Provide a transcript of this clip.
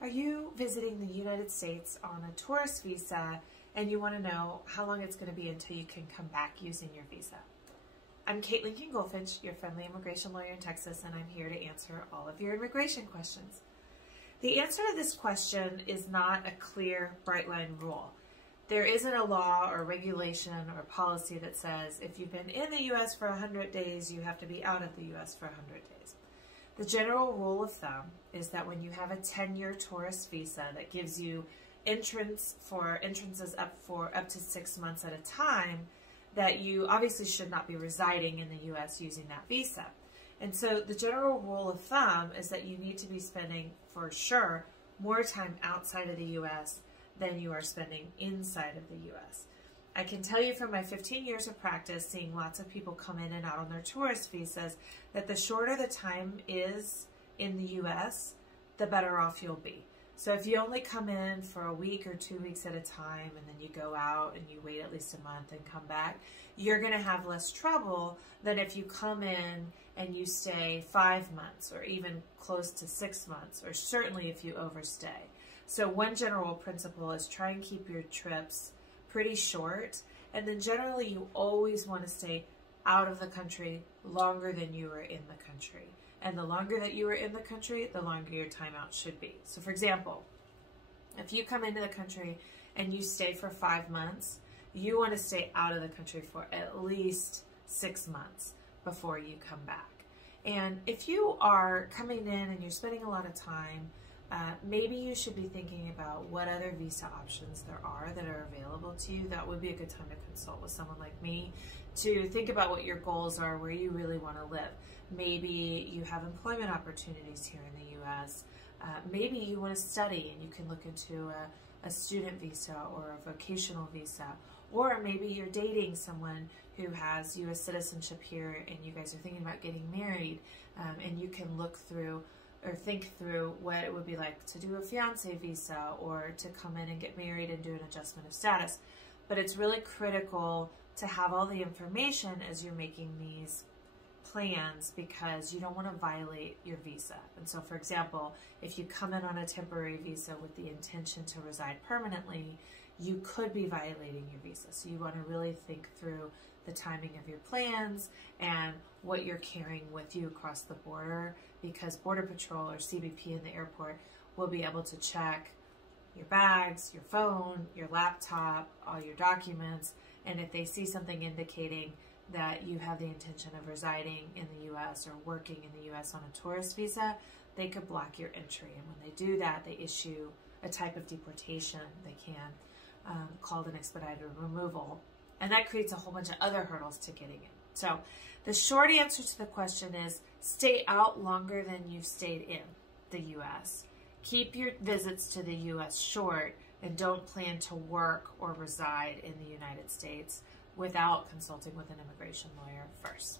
Are you visiting the United States on a tourist visa and you want to know how long it's going to be until you can come back using your visa? I'm Kate Lincoln-Goldfinch, your friendly immigration lawyer in Texas, and I'm here to answer all of your immigration questions. The answer to this question is not a clear, bright line rule. There isn't a law or regulation or policy that says if you've been in the U.S. for 100 days, you have to be out of the U.S. for 100 days. The general rule of thumb is that when you have a 10-year tourist visa that gives you entrances up to 6 months at a time, that you obviously should not be residing in the U.S. using that visa. And so the general rule of thumb is that you need to be spending, for sure, more time outside of the U.S. than you are spending inside of the U.S. I can tell you from my 15 years of practice, seeing lots of people come in and out on their tourist visas, that the shorter the time is in the U.S., the better off you'll be. So if you only come in for a week or 2 weeks at a time and then you go out and you wait at least a month and come back, you're going to have less trouble than if you come in and you stay 5 months or even close to 6 months, or certainly if you overstay. So one general principle is try and keep your trips pretty short, and then generally you always want to stay out of the country longer than you were in the country. And the longer that you were in the country, the longer your timeout should be. So for example, if you come into the country and you stay for 5 months, you want to stay out of the country for at least 6 months before you come back. And if you are coming in and you're spending a lot of time, maybe you should be thinking about what other visa options there are that are available to you. That would be a good time to consult with someone like me to think about what your goals are, where you really want to live. Maybe you have employment opportunities here in the U.S. Maybe you want to study and you can look into a student visa or a vocational visa. Or maybe you're dating someone who has U.S. citizenship here and you guys are thinking about getting married, and you can look through or think through what it would be like to do a fiance visa or to come in and get married and do an adjustment of status. But it's really critical to have all the information as you're making these plans, because you don't want to violate your visa. And so for example, if you come in on a temporary visa with the intention to reside permanently, you could be violating your visa. So you want to really think through the timing of your plans and what you're carrying with you across the border, because Border Patrol or CBP in the airport will be able to check your bags, your phone, your laptop, all your documents, and if they see something indicating that you have the intention of residing in the U.S. or working in the U.S. on a tourist visa, they could block your entry. And when they do that, they issue a type of deportation they can, called an expedited removal. And that creates a whole bunch of other hurdles to getting in. So the short answer to the question is stay out longer than you've stayed in the U.S. Keep your visits to the U.S. short, and don't plan to work or reside in the United States without consulting with an immigration lawyer first.